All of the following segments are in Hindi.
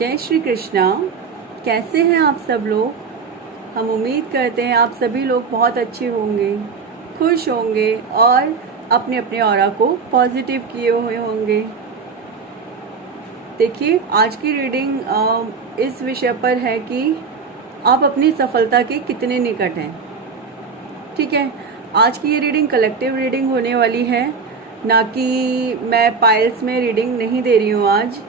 जय श्री कृष्णा। कैसे हैं आप सब लोग? हम उम्मीद करते हैं आप सभी लोग बहुत अच्छे होंगे, खुश होंगे और अपने अपने ऑरा को पॉजिटिव किए हुए होंगे। देखिए, आज की रीडिंग इस विषय पर है कि आप अपनी सफलता के कितने निकट हैं। ठीक है, आज की ये रीडिंग कलेक्टिव रीडिंग होने वाली है, ना कि मैं पाइल्स में रीडिंग नहीं दे रही हूँ।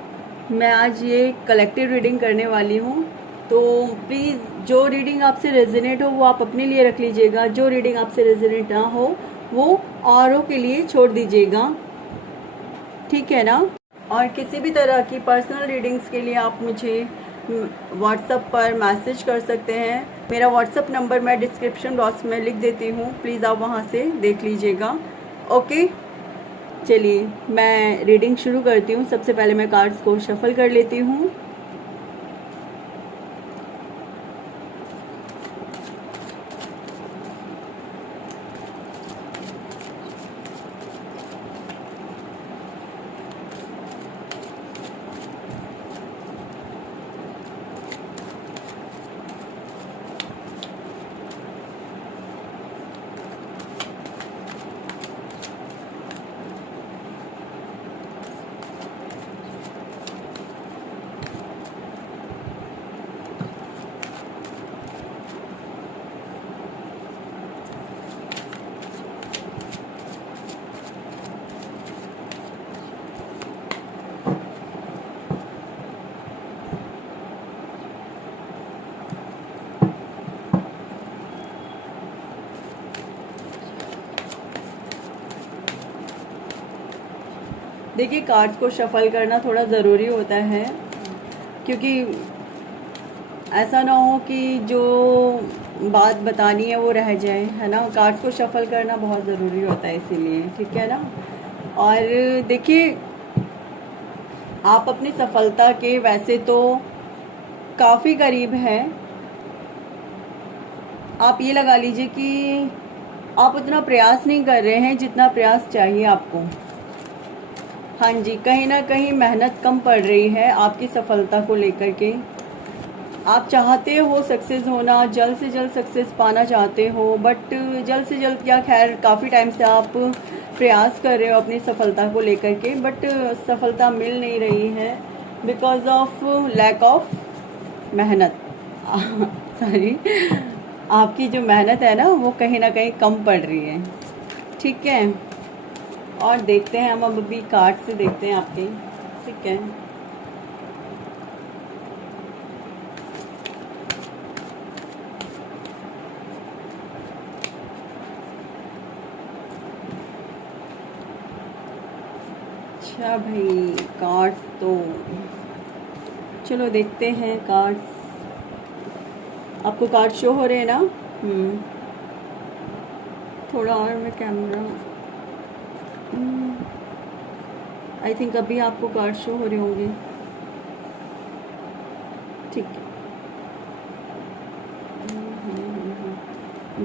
मैं आज ये कलेक्टिव रीडिंग करने वाली हूँ। तो प्लीज़ जो रीडिंग आपसे रेजोनेट हो वो आप अपने लिए रख लीजिएगा, जो रीडिंग आपसे रेजोनेट ना हो वो औरों के लिए छोड़ दीजिएगा, ठीक है ना। और किसी भी तरह की पर्सनल रीडिंग्स के लिए आप मुझे व्हाट्सएप पर मैसेज कर सकते हैं। मेरा व्हाट्सएप नंबर मैं डिस्क्रिप्शन बॉक्स में लिख देती हूँ, प्लीज़ आप वहाँ से देख लीजिएगा। ओके, चलिए मैं रीडिंग शुरू करती हूँ। सबसे पहले मैं कार्ड्स को शफल कर लेती हूँ। देखिए, कार्ड्स को शफल करना थोड़ा ज़रूरी होता है, क्योंकि ऐसा ना हो कि जो बात बतानी है वो रह जाए, है ना। कार्ड्स को शफल करना बहुत ज़रूरी होता है, इसीलिए, ठीक है ना। और देखिए, आप अपनी सफलता के वैसे तो काफ़ी करीब हैं। आप ये लगा लीजिए कि आप उतना प्रयास नहीं कर रहे हैं जितना प्रयास चाहिए आपको। हाँ जी, कहीं ना कहीं मेहनत कम पड़ रही है आपकी सफलता को लेकर के। आप चाहते हो सक्सेस होना, जल्द से जल्द सक्सेस पाना चाहते हो, बट जल्द से जल्द क्या, खैर काफ़ी टाइम से आप प्रयास कर रहे हो अपनी सफलता को लेकर के, बट सफलता मिल नहीं रही है बिकॉज ऑफ लैक ऑफ मेहनत। सॉरी, आपकी जो मेहनत है ना वो कहीं ना कहीं कम पड़ रही है, ठीक है। और देखते हैं हम, अब अभी कार्ड से देखते हैं आपके, ठीक है। अच्छा भाई, कार्ड्स तो चलो देखते हैं। कार्ड्स आपको कार्ड शो हो रहे हैं ना? थोड़ा और मैं कैमरा, आई थिंक अभी आपको कार्ड शो हो रहे होंगे, ठीक है।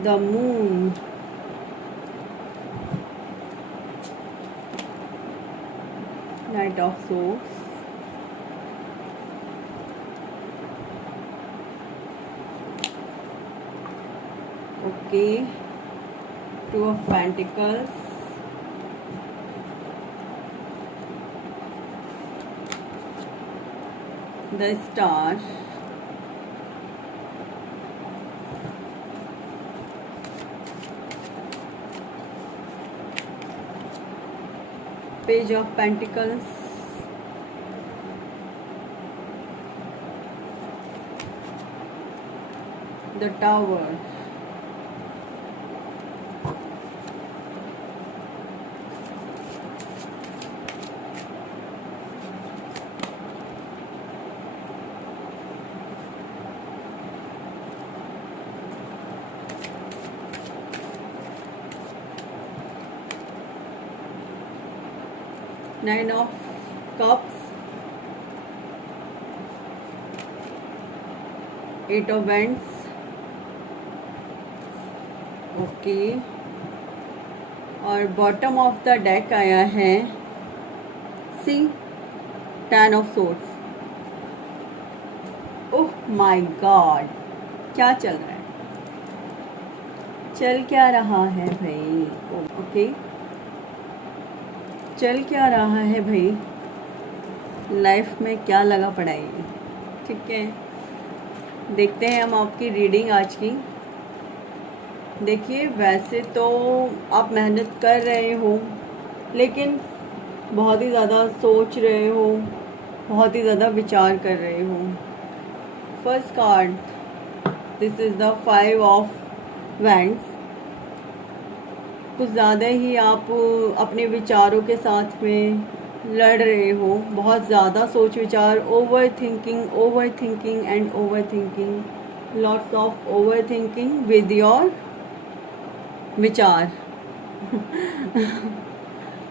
The moon, knight of swords, okay, two of pentacles, the star, page of pentacles, the tower, nine of cups, eight of wands, okay. और बॉटम ऑफ द डेक आया है सी 10 of swords. Oh my God, क्या चल रहा है? चल क्या रहा है भाई? ओके, चल क्या रहा है भाई? लाइफ में क्या लगा पड़ा है? ठीक है, देखते हैं हम आपकी रीडिंग आज की। देखिए, वैसे तो आप मेहनत कर रहे हो, लेकिन बहुत ही ज़्यादा सोच रहे हो, बहुत ही ज़्यादा विचार कर रहे हो। First card, this is the 5 of wands. कुछ ज़्यादा ही आप अपने विचारों के साथ में लड़ रहे हो, बहुत ज़्यादा सोच विचार, over thinking and over thinking, lots of over thinking with your विचार।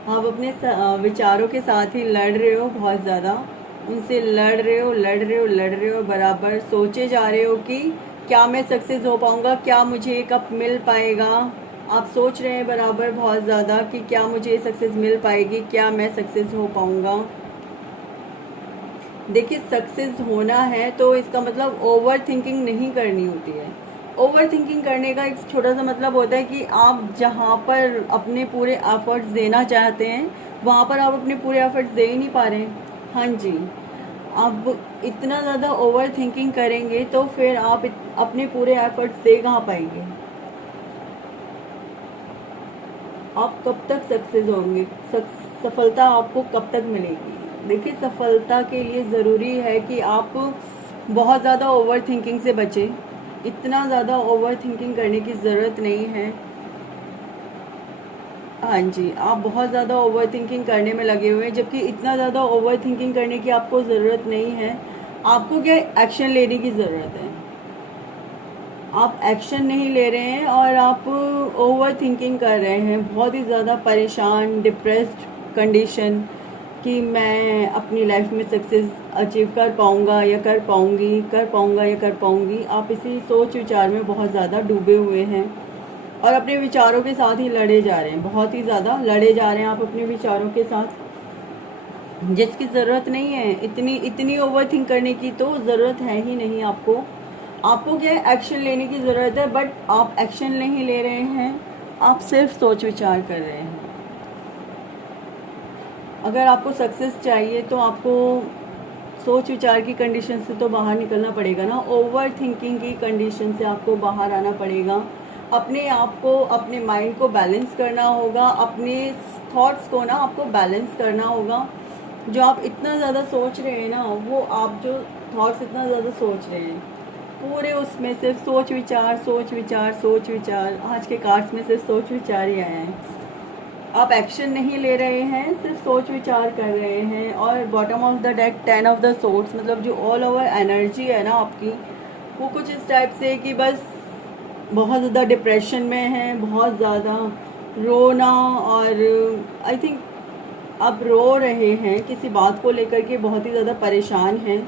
आप अपने विचारों के साथ ही लड़ रहे हो, बहुत ज़्यादा उनसे लड़ रहे हो, बराबर सोचे जा रहे हो कि क्या मैं सक्सेस हो पाऊँगा, क्या मुझे कब मिल पाएगा। आप सोच रहे हैं बराबर बहुत ज़्यादा कि क्या मुझे सक्सेस मिल पाएगी, क्या मैं सक्सेस हो पाऊँगा। देखिए, सक्सेस होना है तो इसका मतलब ओवर थिंकिंग नहीं करनी होती है। ओवर थिंकिंग करने का एक छोटा सा मतलब होता है कि आप जहाँ पर अपने पूरे एफर्ट्स देना चाहते हैं, वहाँ पर आप अपने पूरे एफर्ट्स दे ही नहीं पा रहे हैं। हाँ जी, अब इतना ज़्यादा ओवर थिंकिंग करेंगे तो फिर आप अपने पूरे एफर्ट्स दे कहाँ पाएंगे? आप कब तक सक्सेस होंगे? सफलता आपको कब तक मिलेगी? देखिए, सफलता के लिए ज़रूरी है कि आप बहुत ज़्यादा ओवर थिंकिंग से बचें। इतना ज़्यादा ओवर थिंकिंग करने की ज़रूरत नहीं है। हाँ जी, आप बहुत ज़्यादा ओवर थिंकिंग करने में लगे हुए हैं, जबकि इतना ज़्यादा ओवर थिंकिंग करने की आपको ज़रूरत नहीं है। आपको क्या एक्शन लेने की ज़रूरत है। आप एक्शन नहीं ले रहे हैं और आप ओवर थिंकिंग कर रहे हैं, बहुत ही ज़्यादा परेशान, डिप्रेस्ड कंडीशन कि मैं अपनी लाइफ में सक्सेस अचीव कर पाऊँगा या कर पाऊँगी। आप इसी सोच विचार में बहुत ज़्यादा डूबे हुए हैं और अपने विचारों के साथ ही लड़े जा रहे हैं, बहुत ही ज़्यादा लड़े जा रहे हैं आप अपने विचारों के साथ, जिसकी ज़रूरत नहीं है। इतनी ओवर थिंक करने की तो ज़रूरत है ही नहीं आपको। आपको क्या एक्शन लेने की ज़रूरत है, बट आप एक्शन नहीं ले रहे हैं, आप सिर्फ सोच विचार कर रहे हैं। अगर आपको सक्सेस चाहिए तो आपको सोच विचार की कंडीशन से तो बाहर निकलना पड़ेगा ना, ओवर थिंकिंग की कंडीशन से आपको बाहर आना पड़ेगा। अपने आप को, अपने माइंड को बैलेंस करना होगा, अपने थॉट्स को ना आपको बैलेंस करना होगा। जो आप इतना ज़्यादा सोच रहे हैं ना, वो आप जो थॉट्स इतना ज़्यादा सोच रहे हैं, पूरे उसमें सिर्फ सोच विचार। आज के कार्ड्स में सिर्फ सोच विचार ही आया है। आप एक्शन नहीं ले रहे हैं, सिर्फ सोच विचार कर रहे हैं। और bottom of the deck 10 of the swords, मतलब जो ऑल ओवर एनर्जी है ना आपकी, वो कुछ इस टाइप से कि बस बहुत ज़्यादा डिप्रेशन में है, बहुत ज़्यादा रोना, और आई थिंक आप रो रहे हैं किसी बात को लेकर के, बहुत ही ज़्यादा परेशान हैं।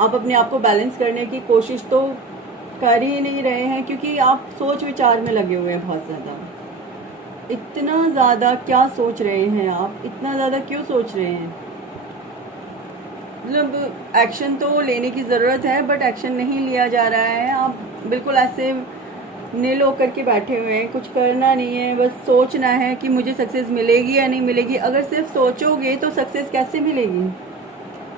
आप अपने आप को बैलेंस करने की कोशिश तो कर ही नहीं रहे हैं, क्योंकि आप सोच विचार में लगे हुए हैं बहुत ज़्यादा। इतना ज़्यादा क्या सोच रहे हैं आप? इतना ज़्यादा क्यों सोच रहे हैं? मतलब एक्शन तो लेने की ज़रूरत है, बट एक्शन नहीं लिया जा रहा है। आप बिल्कुल ऐसे नील होकर के बैठे हुए हैं, कुछ करना नहीं है, बस सोचना है कि मुझे सक्सेस मिलेगी या नहीं मिलेगी। अगर सिर्फ सोचोगे तो सक्सेस कैसे मिलेगी?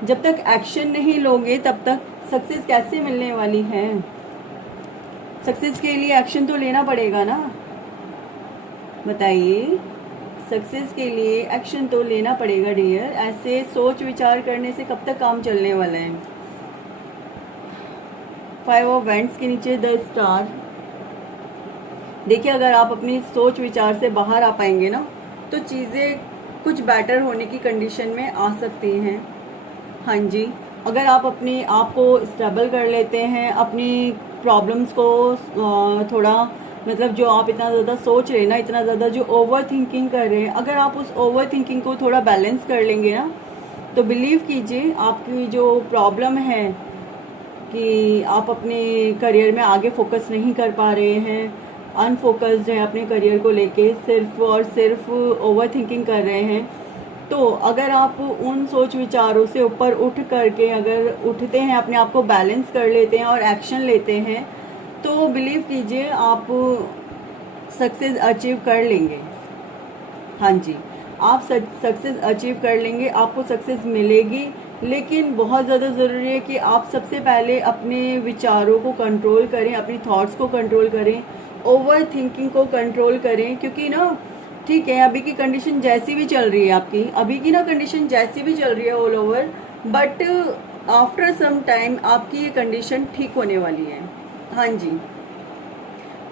जब तक एक्शन नहीं लोगे तब तक सक्सेस कैसे मिलने वाली है? सक्सेस के लिए एक्शन तो लेना पड़ेगा ना, बताइए। सक्सेस के लिए एक्शन तो लेना पड़ेगा डियर। ऐसे सोच विचार करने से कब तक काम चलने वाला है? 5 ऑफ वैंड्स के नीचे द स्टार। देखिए, अगर आप अपनी सोच विचार से बाहर आ पाएंगे ना, तो चीज़ें कुछ बेटर होने की कंडीशन में आ सकती हैं। हाँ जी, अगर आप अपने आप को स्टेबल कर लेते हैं, अपनी प्रॉब्लम्स को थोड़ा, मतलब जो आप इतना ज़्यादा सोच रहे हैं ना, इतना ज़्यादा जो ओवर थिंकिंग कर रहे हैं, अगर आप उस ओवर थिंकिंग को थोड़ा बैलेंस कर लेंगे ना, तो बिलीव कीजिए आपकी जो प्रॉब्लम है कि आप अपने करियर में आगे फोकस नहीं कर पा रहे हैं, अनफोकस्ड है अपने करियर को लेके, सिर्फ और सिर्फ ओवर थिंकिंग कर रहे हैं, तो अगर आप उन सोच विचारों से ऊपर उठ करके अगर उठते हैं, अपने आप को बैलेंस कर लेते हैं और एक्शन लेते हैं, तो बिलीव कीजिए आप सक्सेस अचीव कर लेंगे। हाँ जी, आप सक्सेस अचीव कर लेंगे, आपको सक्सेस मिलेगी। लेकिन बहुत ज़्यादा ज़रूरी है कि आप सबसे पहले अपने विचारों को कंट्रोल करें, अपनी थॉट्स को कंट्रोल करें, ओवर थिंकिंग को कंट्रोल करें। क्योंकि ना, ठीक है, अभी की कंडीशन जैसी भी चल रही है, आपकी अभी की ना कंडीशन जैसी भी चल रही है all over, but after some time आपकी ये कंडीशन ठीक होने वाली है। हाँ जी,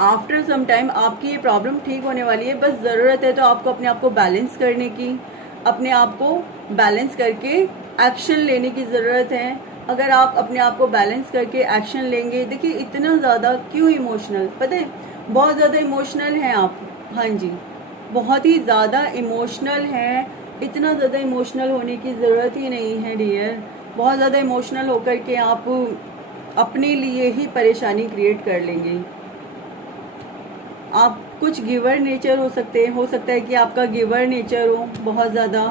आफ्टर सम टाइम आपकी ये प्रॉब्लम ठीक होने वाली है। बस ज़रूरत है तो आपको अपने आप को बैलेंस करने की, अपने आप को बैलेंस करके एक्शन लेने की ज़रूरत है। अगर आप अपने आप को बैलेंस करके एक्शन लेंगे, देखिए इतना ज़्यादा क्यों इमोशनल, पता है बहुत ज़्यादा इमोशनल हैं आप। हाँ जी, बहुत ही ज़्यादा इमोशनल हैं। इतना ज़्यादा इमोशनल होने की ज़रूरत ही नहीं है डियर। बहुत ज़्यादा इमोशनल होकर के आप अपने लिए ही परेशानी क्रिएट कर लेंगे। आप कुछ गिवर नेचर हो सकता है कि आपका गिवर नेचर हो बहुत ज़्यादा।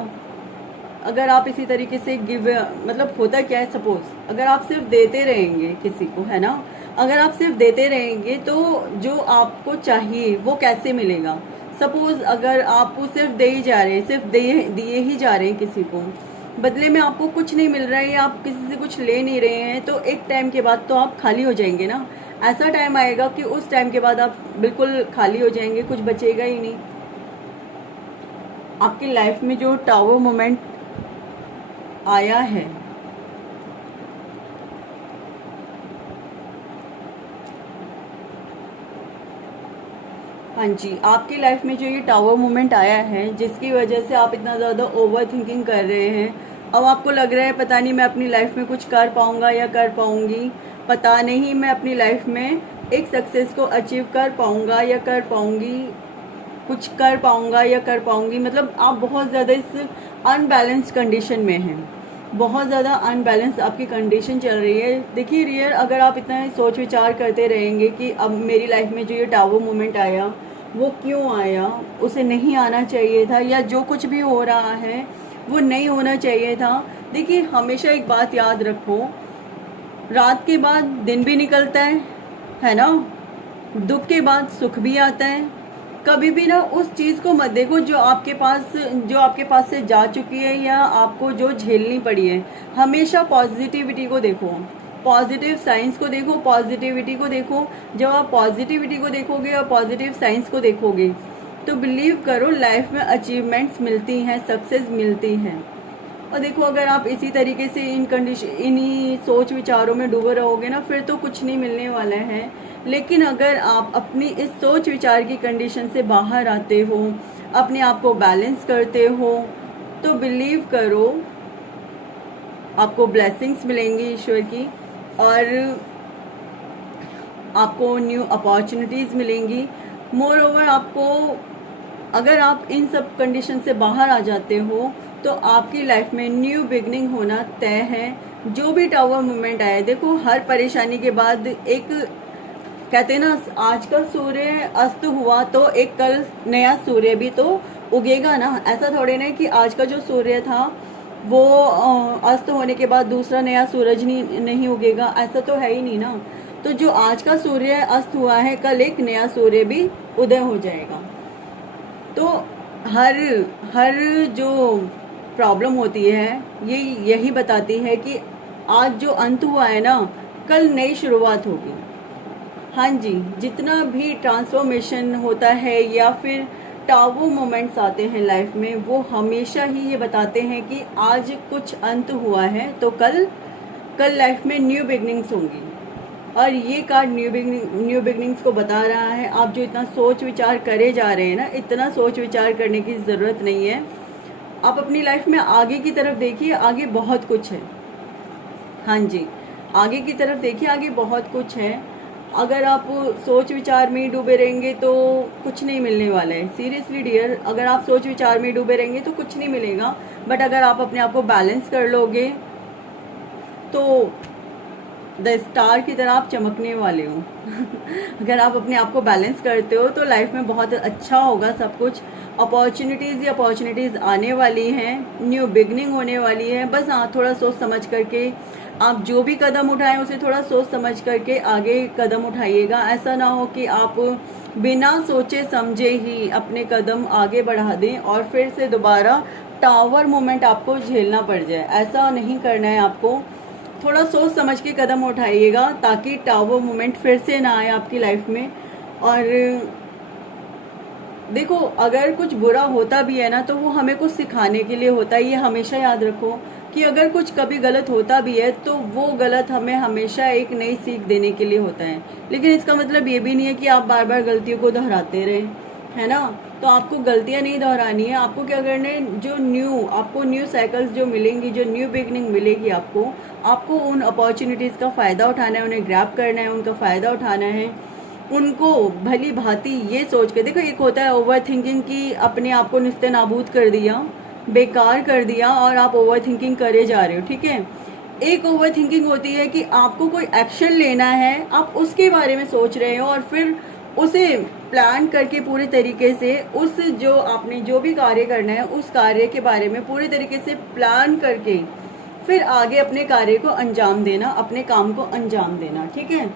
अगर आप इसी तरीके से मतलब होता क्या है, सपोज अगर आप सिर्फ देते रहेंगे किसी को, है ना, अगर आप सिर्फ देते रहेंगे तो जो आपको चाहिए वो कैसे मिलेगा। सपोज अगर आप सिर्फ दे ही जा रहे हैं, सिर्फ दिए ही जा रहे हैं किसी को, बदले में आपको कुछ नहीं मिल रहा है या आप किसी से कुछ ले नहीं रहे हैं, तो एक टाइम के बाद तो आप खाली हो जाएंगे ना। ऐसा टाइम आएगा कि उस टाइम के बाद आप बिल्कुल खाली हो जाएंगे, कुछ बचेगा ही नहीं। आपकी लाइफ में जो टावर मोमेंट आया है, हाँ जी, आपकी लाइफ में जो ये टावर मोमेंट आया है, जिसकी वजह से आप इतना ज़्यादा ओवर थिंकिंग कर रहे हैं, अब आपको लग रहा है पता नहीं मैं अपनी लाइफ में कुछ कर पाऊंगा या कर पाऊंगी, पता नहीं मैं अपनी लाइफ में एक सक्सेस को अचीव कर पाऊंगा या कर पाऊंगी, कुछ कर पाऊंगा या कर पाऊंगी। मतलब आप बहुत ज़्यादा इस अनबैलेंस कंडीशन में हैं, बहुत ज़्यादा अनबैलेंस आपकी कंडीशन चल रही है। देखिए रियर, अगर आप इतना सोच विचार करते रहेंगे कि अब मेरी लाइफ में जो ये टावर मोमेंट आया वो क्यों आया, उसे नहीं आना चाहिए था, या जो कुछ भी हो रहा है वो नहीं होना चाहिए था। देखिए हमेशा एक बात याद रखो, रात के बाद दिन भी निकलता है ना, दुख के बाद सुख भी आता है। कभी भी ना उस चीज़ को मत देखो जो आपके पास से जा चुकी है या आपको जो झेलनी पड़ी है। हमेशा पॉजिटिविटी को देखो, पॉजिटिव साइंस को देखो, पॉजिटिविटी को देखो। जब आप पॉजिटिविटी को देखोगे और पॉजिटिव साइंस को देखोगे तो बिलीव करो लाइफ में अचीवमेंट्स मिलती हैं, सक्सेस मिलती हैं। और देखो अगर आप इसी तरीके से इन्हीं सोच विचारों में डूबे रहोगे ना, फिर तो कुछ नहीं मिलने वाला है। लेकिन अगर आप अपनी इस सोच विचार की कंडीशन से बाहर आते हो, अपने आप को बैलेंस करते हो, तो बिलीव करो आपको ब्लेसिंग्स मिलेंगी ईश्वर की, और आपको न्यू अपॉर्चुनिटीज़ मिलेंगी। मोर ओवर आपको, अगर आप इन सब कंडीशन से बाहर आ जाते हो तो आपकी लाइफ में न्यू बिगनिंग होना तय है। जो भी टावर मोमेंट आया, देखो हर परेशानी के बाद एक, कहते हैं ना, आज का सूर्य अस्त हुआ तो एक कल नया सूर्य भी तो उगेगा ना। ऐसा थोड़े ना कि आज का जो सूर्य था वो अस्त होने के बाद दूसरा नया सूरज नहीं उगेगा, ऐसा तो है ही नहीं ना। तो जो आज का सूर्य अस्त हुआ है, कल एक नया सूर्य भी उदय हो जाएगा। तो हर जो प्रॉब्लम होती है ये यही बताती है कि आज जो अंत हुआ है ना, कल नई शुरुआत होगी। हाँ जी, जितना भी ट्रांसफॉर्मेशन होता है या फिर टावर मोमेंट्स आते हैं लाइफ में, वो हमेशा ही ये बताते हैं कि आज कुछ अंत हुआ है तो कल लाइफ में न्यू बिगनिंग्स होंगी। और ये कार्ड न्यू बिगनिंग्स को बता रहा है। आप जो इतना सोच विचार करे जा रहे हैं ना, इतना सोच विचार करने की ज़रूरत नहीं है। आप अपनी लाइफ में आगे की तरफ देखिए, आगे बहुत कुछ है। हाँ जी, आगे की तरफ देखिए, आगे बहुत कुछ है। अगर आप सोच विचार में डूबे रहेंगे तो कुछ नहीं मिलने वाला है। सीरियसली डियर, अगर आप सोच विचार में डूबे रहेंगे तो कुछ नहीं मिलेगा। बट अगर आप अपने आप को बैलेंस कर लोगे तो द स्टार की तरह आप चमकने वाले हो। अगर आप अपने आप को बैलेंस करते हो तो लाइफ में बहुत अच्छा होगा सब कुछ। अपॉर्चुनिटीज़ ही अपॉर्चुनिटीज़ आने वाली हैं, न्यू बिगनिंग होने वाली है। बस हाँ, थोड़ा सोच समझ करके आप जो भी कदम उठाएं उसे थोड़ा सोच समझ करके आगे कदम उठाइएगा। ऐसा ना हो कि आप बिना सोचे समझे ही अपने कदम आगे बढ़ा दें और फिर से दोबारा टावर मोमेंट आपको झेलना पड़ जाए। ऐसा नहीं करना है आपको। थोड़ा सोच समझ के कदम उठाइएगा ताकि टावर मोमेंट फिर से ना आए आपकी लाइफ में। और देखो, अगर कुछ बुरा होता भी है ना तो वो हमें कुछ सिखाने के लिए होता है। ये हमेशा याद रखो कि अगर कुछ कभी गलत होता भी है तो वो गलत हमें हमेशा एक नई सीख देने के लिए होता है। लेकिन इसका मतलब ये भी नहीं है कि आप बार बार गलतियों को दोहराते रहे, है ना। तो आपको गलतियां नहीं दोहरानी है। आपको क्या करना है, जो आपको न्यू साइकिल्स जो मिलेंगी, जो न्यू बिगनिंग मिलेगी आपको उन अपॉर्चुनिटीज़ का फ़ायदा उठाना है, उन्हें ग्रैब करना है, उनका फ़ायदा उठाना है। उनको भली भांति ये सोच के देखो, एक होता है ओवर थिंकिंग की अपने आप को निस्ते नाबूद कर दिया, बेकार कर दिया और आप ओवर थिंकिंग करे जा रहे हो, ठीक है। एक ओवर थिंकिंग होती है कि आपको कोई एक्शन लेना है, आप उसके बारे में सोच रहे हो और फिर उसे प्लान करके पूरे तरीके से उस जो आपने जो भी कार्य करना है उस कार्य के बारे में पूरे तरीके से प्लान करके फिर आगे अपने कार्य को अंजाम देना, अपने काम को अंजाम देना, ठीक है।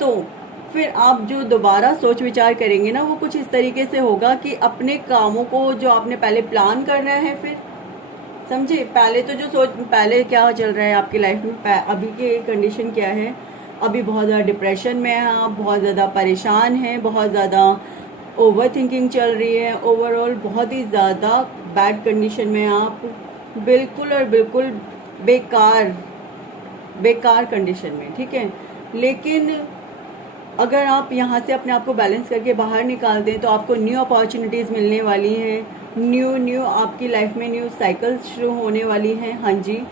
तो फिर आप जो दोबारा सोच विचार करेंगे ना वो कुछ इस तरीके से होगा कि अपने कामों को जो आपने पहले प्लान करना है, फिर समझे, पहले तो जो पहले क्या चल रहा है आपकी लाइफ में, अभी के कंडीशन क्या है, अभी बहुत ज़्यादा डिप्रेशन में है आप, बहुत ज़्यादा परेशान हैं, बहुत ज़्यादा ओवर थिंकिंग चल रही है, ओवरऑल बहुत ही ज़्यादा बैड कंडीशन में आप, बिल्कुल और बिल्कुल बेकार कंडीशन में, ठीक है। लेकिन अगर आप यहाँ से अपने आप को बैलेंस करके बाहर निकाल दें तो आपको न्यू अपॉर्चुनिटीज़ मिलने वाली हैं, न्यू आपकी लाइफ में न्यू साइकिल्स शुरू होने वाली हैं, हाँ जी।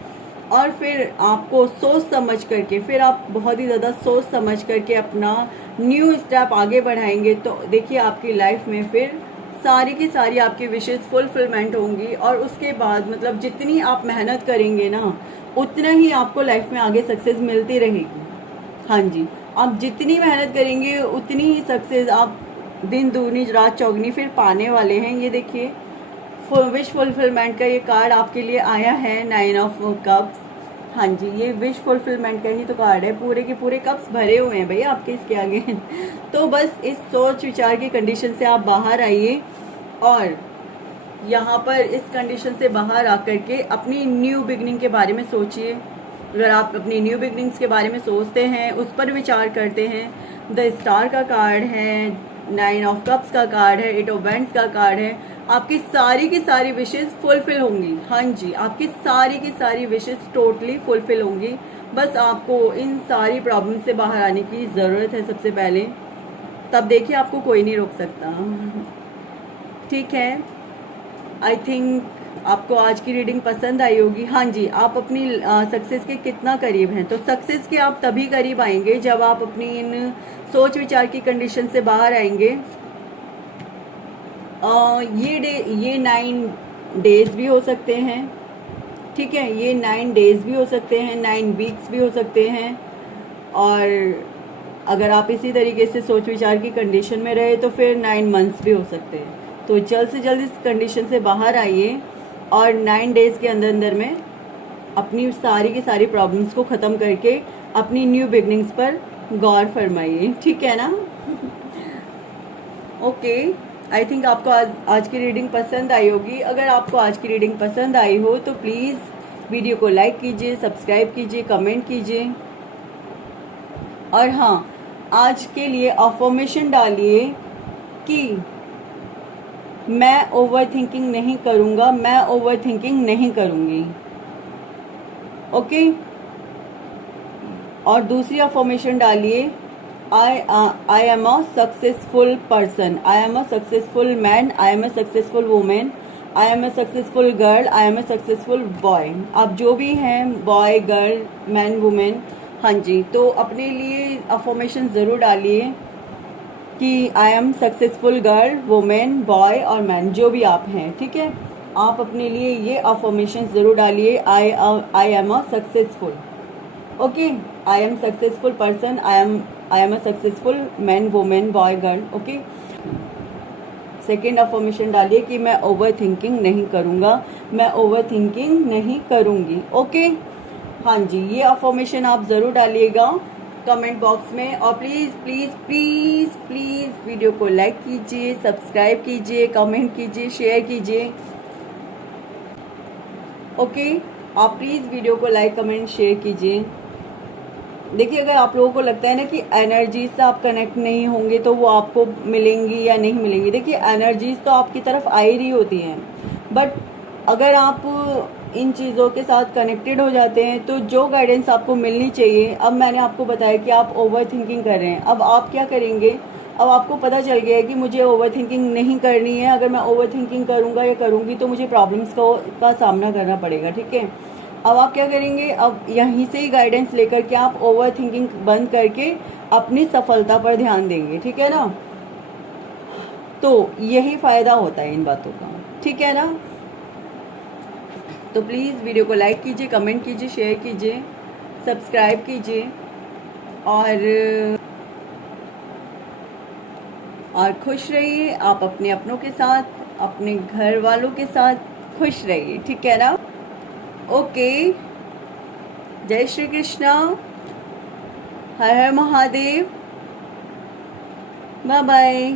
और फिर आपको सोच समझ करके, फिर आप बहुत ही ज़्यादा सोच समझ करके अपना न्यू स्टेप आगे बढ़ाएंगे तो देखिए आपकी लाइफ में फिर सारी की सारी आपकी विशेज़ फुलफिलमेंट होंगी। और उसके बाद मतलब जितनी आप मेहनत करेंगे ना उतना ही आपको लाइफ में आगे सक्सेस मिलती रहेगी, हाँ जी। आप जितनी मेहनत करेंगे उतनी ही सक्सेस आप दिन दूनी रात चौगनी फिर पाने वाले हैं। ये देखिए विश फुलफिलमेंट का ये कार्ड आपके लिए आया है, 9 ऑफ कप्स, हाँ जी। ये विश फुलफिलमेंट का ही तो कार्ड है, पूरे के पूरे कप्स भरे हुए हैं भैया आपके इसके आगे। तो बस इस सोच विचार की कंडीशन से आप बाहर आइए और यहाँ पर इस कंडीशन से बाहर आकर के अपनी न्यू बिगनिंग के बारे में सोचिए। अगर आप अपनी न्यू बिगनिंग्स के बारे में सोचते हैं, उस पर विचार करते हैं, द स्टार का कार्ड है, 9 ऑफ कप्स का कार्ड है, 8 ऑफ वैंड्स का कार्ड है, आपकी सारी की सारी विशेज़ फुलफिल होंगी, हाँ जी। आपकी सारी की सारी विशेज़ टोटली फुलफिल होंगी। बस आपको इन सारी प्रॉब्लम से बाहर आने की ज़रूरत है सबसे पहले, तब देखिए आपको कोई नहीं रोक सकता, ठीक है। आई थिंक आपको आज की रीडिंग पसंद आई होगी, हाँ जी। आप अपनी सक्सेस के कितना करीब हैं, तो सक्सेस के आप तभी करीब आएंगे जब आप अपनी इन सोच विचार की कंडीशन से बाहर आएंगे। ये 9 डेज भी हो सकते हैं, ठीक है। ये 9 डेज भी हो सकते हैं, 9 वीक्स भी हो सकते हैं। और अगर आप इसी तरीके से सोच विचार की कंडीशन में रहे तो फिर 9 मंथ्स भी हो सकते हैं। तो जल्द से जल्द इस कंडीशन से बाहर आइए और 9 डेज के अंदर अंदर में अपनी सारी की सारी प्रॉब्लम्स को ख़त्म करके अपनी न्यू बिगनिंग्स पर गौर फरमाइए, ठीक है ना। ओके, आई थिंक आपको आज की रीडिंग पसंद आई होगी। अगर आपको आज की रीडिंग पसंद आई हो तो प्लीज़ वीडियो को लाइक कीजिए, सब्सक्राइब कीजिए, कमेंट कीजिए। और हाँ, आज के लिए अफर्मेशन डालिए कि मैं ओवर थिंकिंग नहीं करूँगा, मैं ओवर थिंकिंग नहीं करूँगी, ओके। और दूसरी अफर्मेशन डालिए, I am a successful person, I am a successful man, I am a successful woman, I am a successful girl, I am a successful boy। आप जो भी हैं, बॉय, गर्ल, मैन, वुमेन, हाँ जी। तो अपने लिए अफर्मेशन ज़रूर डालिए कि I am successful girl, women, boy और मैन, जो भी आप हैं, ठीक है। आप अपने लिए ये अफर्मेशन ज़रूर डालिए, I am a successful, okay, I am successful person, I am a successful man, women, boy, girl. Okay, second affirmation डालिए कि मैं ओवर थिंकिंग नहीं करूँगा, मैं ओवर थिंकिंग नहीं करूँगी। ओके, हाँ जी, ये अफर्मेशन आप ज़रूर डालिएगा कमेंट बॉक्स में। और please please please please video को लाइक कीजिए, सब्सक्राइब कीजिए, कमेंट कीजिए, शेयर कीजिए। ओके, आप प्लीज़ वीडियो को लाइक कमेंट शेयर कीजिए। देखिए, अगर आप लोगों को लगता है ना कि एनर्जी से आप कनेक्ट नहीं होंगे तो वो आपको मिलेंगी या नहीं मिलेंगी, देखिए एनर्जीज तो आपकी तरफ आ ही रही होती हैं, बट अगर आप इन चीज़ों के साथ कनेक्टेड हो जाते हैं तो जो गाइडेंस आपको मिलनी चाहिए, अब मैंने आपको बताया कि आप ओवर थिंकिंग कर रहे हैं, अब आप क्या करेंगे, अब आपको पता चल गया है कि मुझे ओवर थिंकिंग नहीं करनी है, अगर मैं ओवर थिंकिंग करूँगा या करूँगी तो मुझे प्रॉब्लम्स का सामना करना पड़ेगा। ठीक है, अब आप क्या करेंगे, अब यहीं से ही गाइडेंस लेकर के आप ओवर थिंकिंग बंद करके अपनी सफलता पर ध्यान देंगे। ठीक है ना, तो यही फ़ायदा होता है इन बातों का। ठीक है ना, तो प्लीज़ वीडियो को लाइक कीजिए, कमेंट कीजिए, शेयर कीजिए, सब्सक्राइब कीजिए और खुश रहिए। आप अपने अपनों के साथ, अपने घर वालों के साथ खुश रहिए। ठीक है ना, ओके, जय श्री कृष्णा, हर हर महादेव, बाय बाय।